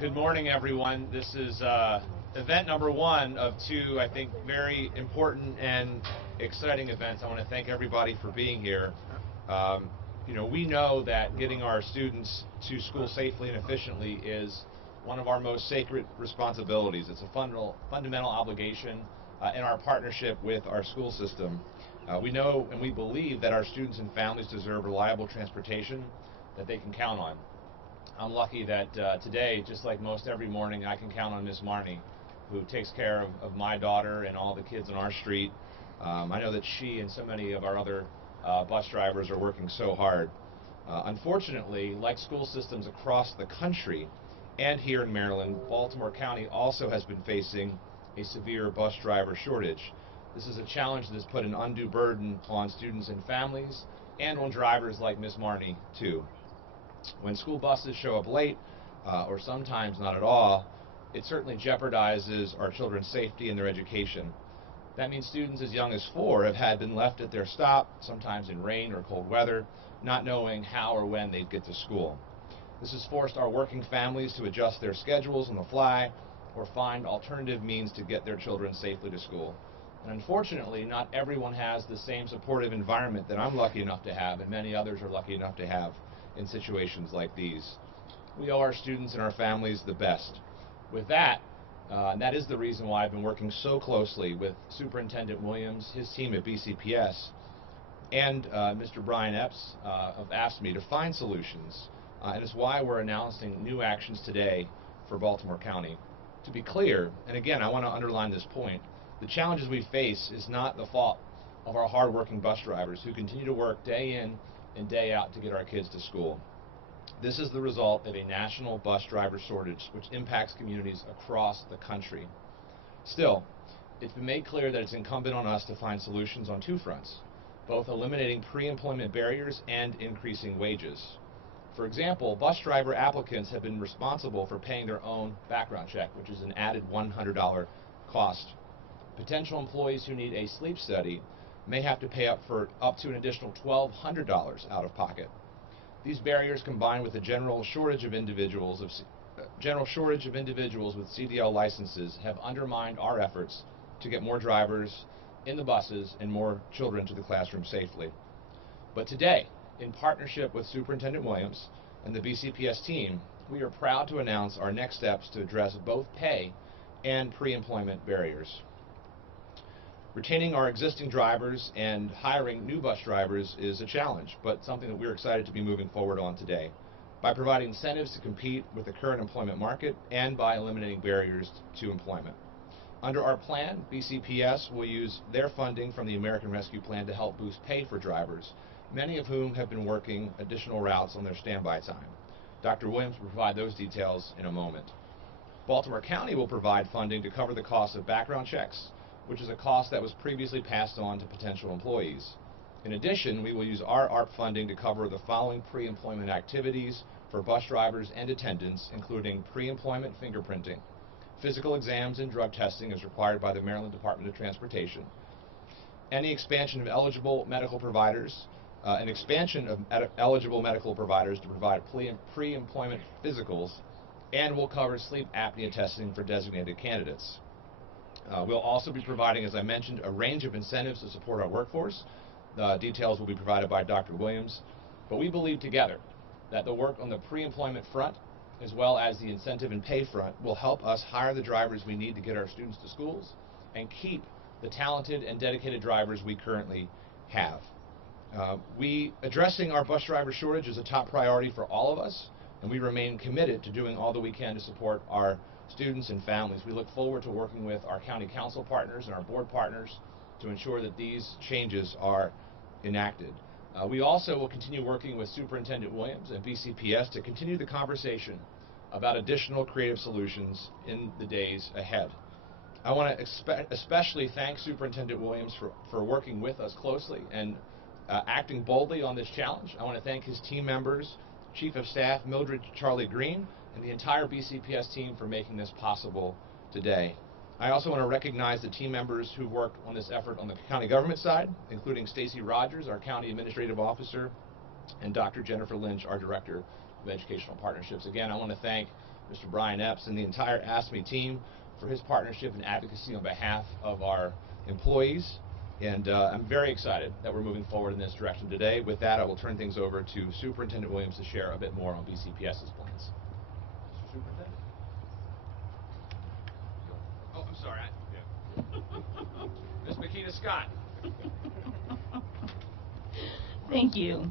Good morning, everyone. This is event number one of two, I think, very important and exciting events. I want to thank everybody for being here. We know that getting our students to school safely and efficiently is one of our most sacred responsibilities. It's a fundamental obligation in our partnership with our school system. We know and we believe that our students and families deserve reliable transportation that they can count on. I'm lucky that today, just like most every morning, I can count on Miss Marnie, who takes care of my daughter and all the kids on our street. I know that she and so many of our other bus drivers are working so hard. Unfortunately, like school systems across the country and here in Maryland, Baltimore County also has been facing a severe bus driver shortage. This is a challenge that has put an undue burden on students and families and on drivers like Miss Marnie, too. When school buses show up late, or sometimes not at all, it certainly jeopardizes our children's safety and their education. That means students as young as 4 have been left at their stop, sometimes in rain or cold weather, not knowing how or when they'd get to school. This has forced our working families to adjust their schedules on the fly or find alternative means to get their children safely to school. And unfortunately, not everyone has the same supportive environment that I'm lucky enough to have and many others are lucky enough to have in situations like these. We owe our students and our families the best. With that, and that is the reason why I've been working so closely with Superintendent Williams, his team at BCPS, and Mr. Brian Epps of AFSCME to find solutions. And it's why we're announcing new actions today for Baltimore County. To be clear, and again, I want to underline this point, the challenges we face is not the fault of our hardworking bus drivers who continue to work day in and day out to get our kids to school. This is the result of a national bus driver shortage which impacts communities across the country. Still, it's been made clear that it's incumbent on us to find solutions on 2 fronts, both eliminating pre-employment barriers and increasing wages. For example, bus driver applicants have been responsible for paying their own background check, which is an added $100 cost. Potential employees who need a sleep study may have to pay up to an additional $1,200 out of pocket. These barriers, combined with the general shortage of individuals with CDL licenses, have undermined our efforts to get more drivers in the buses and more children to the classroom safely. But today, in partnership with Superintendent Williams and the BCPS team, we are proud to announce our next steps to address both pay and pre-employment barriers. Retaining our existing drivers and hiring new bus drivers is a challenge, but something that we're excited to be moving forward on today by providing incentives to compete with the current employment market and by eliminating barriers to employment. Under our plan, BCPS will use their funding from the American Rescue Plan to help boost pay for drivers, many of whom have been working additional routes on their standby time. Dr. Williams will provide those details in a moment. Baltimore County will provide funding to cover the cost of background checks, which is a cost that was previously passed on to potential employees. In addition, we will use our ARP funding to cover the following pre-employment activities for bus drivers and attendants, including pre-employment fingerprinting, physical exams and drug testing as required by the Maryland Department of Transportation, any expansion of eligible medical providers, eligible medical providers to provide pre-employment physicals, and will cover sleep apnea testing for designated candidates. We'll also be providing, as I mentioned, a range of incentives to support our workforce. The details will be provided by Dr. Williams. But we believe together that the work on the pre-employment front, as well as the incentive and pay front, will help us hire the drivers we need to get our students to schools and keep the talented and dedicated drivers we currently have. Addressing our bus driver shortage is a top priority for all of us, and we remain committed to doing all that we can to support our students and families. We look forward to working with our county council partners and our board partners to ensure that these changes are enacted. We also will continue working with Superintendent Williams and BCPS to continue the conversation about additional creative solutions in the days ahead. I want to especially thank Superintendent Williams for working with us closely and acting boldly on this challenge. I want to thank his team members, Chief of Staff Mildred Charlie Green, and the entire BCPS team for making this possible today. I also want to recognize the team members who worked on this effort on the county government side, including Stacy Rogers, our County Administrative Officer, and Dr. Jennifer Lynch, our Director of Educational Partnerships. Again, I want to thank Mr. Brian Epps, and the entire ASME team for his partnership and advocacy on behalf of our employees. And I'm very excited that we're moving forward in this direction today. With that, I will turn things over to Superintendent Williams to share a bit more on BCPS's plans. Mr. Superintendent. Oh, I'm sorry. Ms. Makita Scott. Thank you.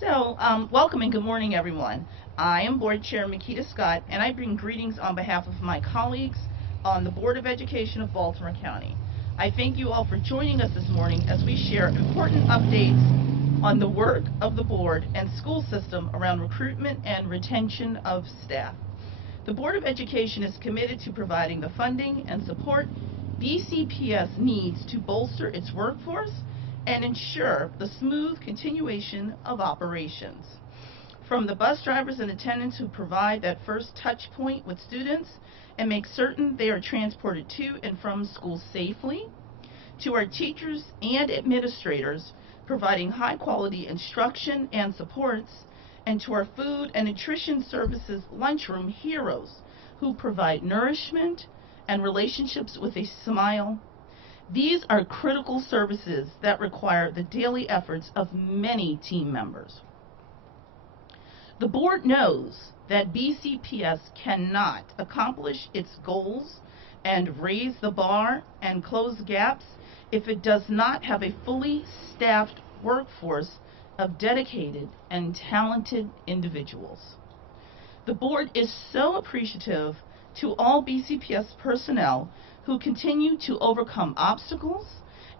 So, welcome and good morning, everyone. I am Board Chair Makita Scott, and I bring greetings on behalf of my colleagues on the Board of Education of Baltimore County. I thank you all for joining us this morning as we share important updates on the work of the board and school system around recruitment and retention of staff. The Board of Education is committed to providing the funding and support BCPS needs to bolster its workforce and ensure the smooth continuation of operations. From the bus drivers and attendants who provide that first touch point with students and make certain they are transported to and from school safely, to our teachers and administrators providing high quality instruction and supports, and to our food and nutrition services lunchroom heroes who provide nourishment and relationships with a smile. These are critical services that require the daily efforts of many team members. The board knows that BCPS cannot accomplish its goals and raise the bar and close gaps if it does not have a fully staffed workforce of dedicated and talented individuals. The board is so appreciative to all BCPS personnel who continue to overcome obstacles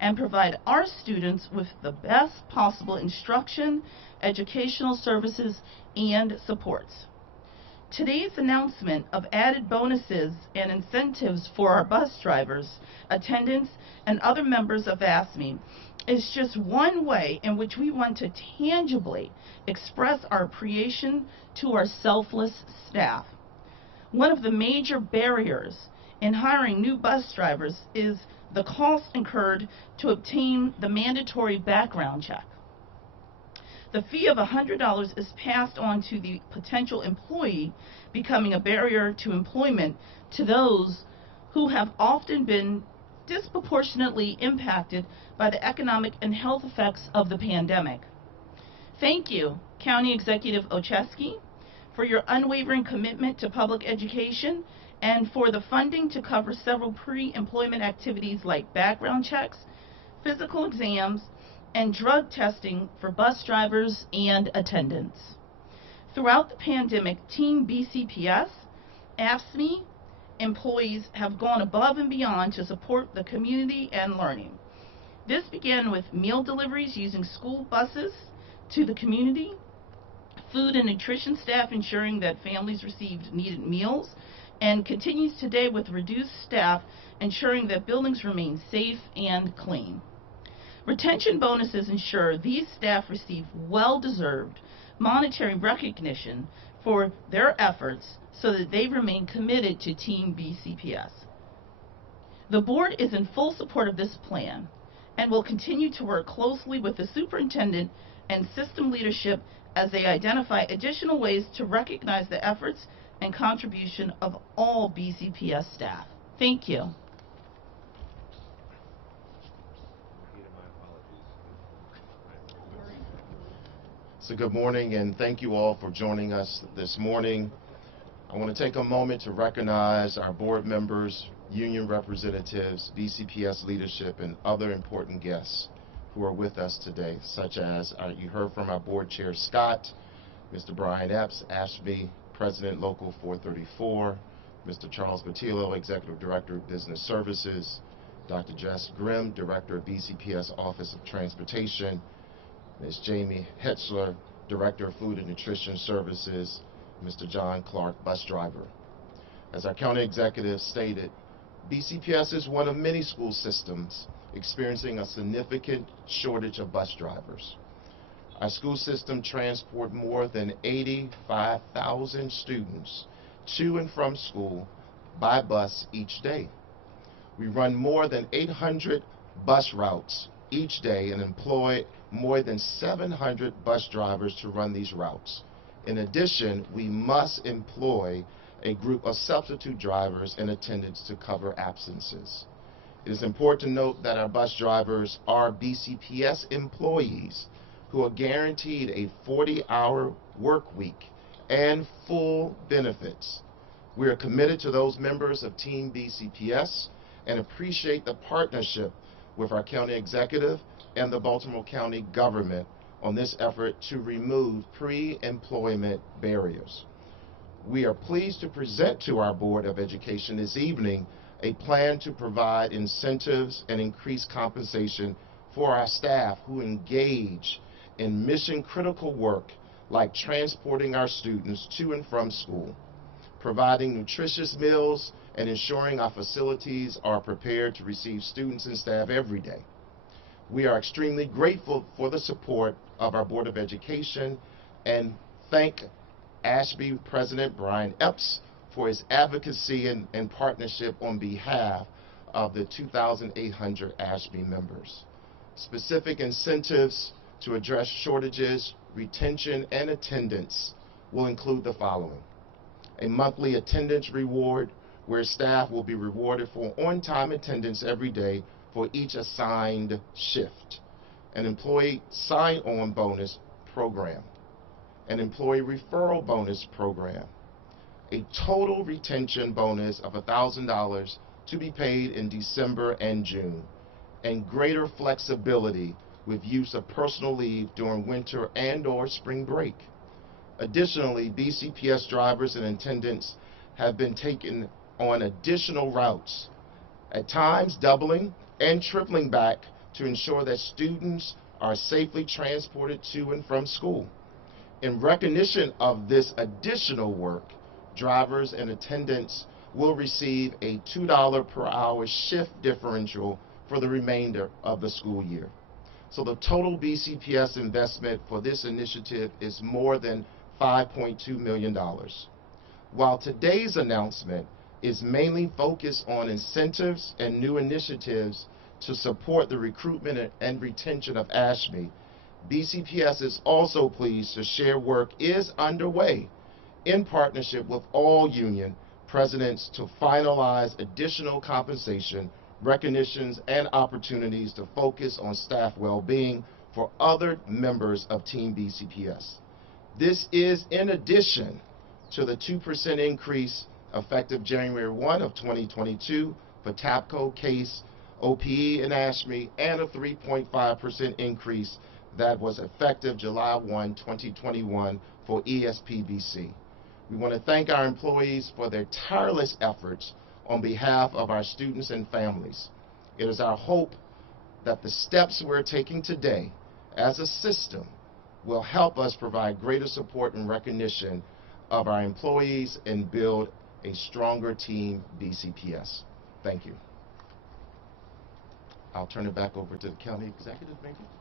and provide our students with the best possible instruction, educational services, and supports. Today's announcement of added bonuses and incentives for our bus drivers, attendants, and other members of ASME is just one way in which we want to tangibly express our appreciation to our selfless staff. One of the major barriers in hiring new bus drivers is the cost incurred to obtain the mandatory background check. The fee of $100 is passed on to the potential employee, becoming a barrier to employment to those who have often been disproportionately impacted by the economic and health effects of the pandemic. Thank you, County Executive Ocheski, for your unwavering commitment to public education and for the funding to cover several pre-employment activities like background checks, physical exams, and drug testing for bus drivers and attendants. Throughout the pandemic, Team BCPS, ASME, employees have gone above and beyond to support the community and learning. This began with meal deliveries using school buses to the community, food and nutrition staff ensuring that families received needed meals, and continues today with reduced staff ensuring that buildings remain safe and clean. Retention bonuses ensure these staff receive well-deserved monetary recognition for their efforts so that they remain committed to Team BCPS. The board is in full support of this plan and will continue to work closely with the superintendent and system leadership as they identify additional ways to recognize the efforts and contribution of all BCPS staff. Thank you. So good morning, and thank you all for joining us this morning. I want to take a moment to recognize our board members, union representatives, BCPS leadership, and other important guests who are with us today, such as you heard from our board chair, Scott, Mr. Brian Epps, ASHB, President Local 434, Mr. Charles Batillo, Executive Director of Business Services, Dr. Jess Grimm, Director of BCPS Office of Transportation, Ms. Jamie Hetzler, Director of Food and Nutrition Services, Mr. John Clark, Bus Driver. As our county executive stated, BCPS is one of many school systems experiencing a significant shortage of bus drivers. Our school system transports more than 85,000 students to and from school by bus each day. We run more than 800 bus routes each day and employ more than 700 bus drivers to run these routes. In addition, we must employ a group of substitute drivers in attendance to cover absences. It is important to note that our bus drivers are BCPS employees who are guaranteed a 40-hour work week and full benefits. We are committed to those members of Team BCPS and appreciate the partnership with our county executive and the Baltimore County government on this effort to remove pre-employment barriers. We are pleased to present to our Board of Education this evening a plan to provide incentives and increase compensation for our staff who engage in mission-critical work like transporting our students to and from school, providing nutritious meals, and ensuring our facilities are prepared to receive students and staff every day. We are extremely grateful for the support of our Board of Education and thank Ashby President Brian Epps for his advocacy and partnership on behalf of the 2,800 Ashby members. Specific incentives to address shortages, retention, and attendance will include the following: a monthly attendance reward where staff will be rewarded for on-time attendance every day for each assigned shift, an employee sign-on bonus program, an employee referral bonus program, a total retention bonus of $1,000 to be paid in December and June, and greater flexibility with use of personal leave during winter and/or spring break. Additionally, BCPS drivers and attendants have been taken on additional routes, at times doubling and tripling back to ensure that students are safely transported to and from school. In recognition of this additional work, drivers and attendants will receive a $2 per hour shift differential for the remainder of the school year. So the total BCPS investment for this initiative is more than $5.2 million. While today's announcement is mainly focused on incentives and new initiatives to support the recruitment and retention of Ashby, BCPS is also pleased to share work is underway in partnership with all union presidents to finalize additional compensation, recognitions, and opportunities to focus on staff well-being for other members of Team BCPS. This is in addition to the 2% increase effective January 1 of 2022 for TAPCO, CASE, OPE in Ashby, and a 3.5% increase that was effective July 1, 2021 for ESPBC. We want to thank our employees for their tireless efforts on behalf of our students and families. It is our hope that the steps we're taking today as a system will help us provide greater support and recognition of our employees and build a stronger Team BCPS. Thank you. I'll turn it back over to the county executive, maybe.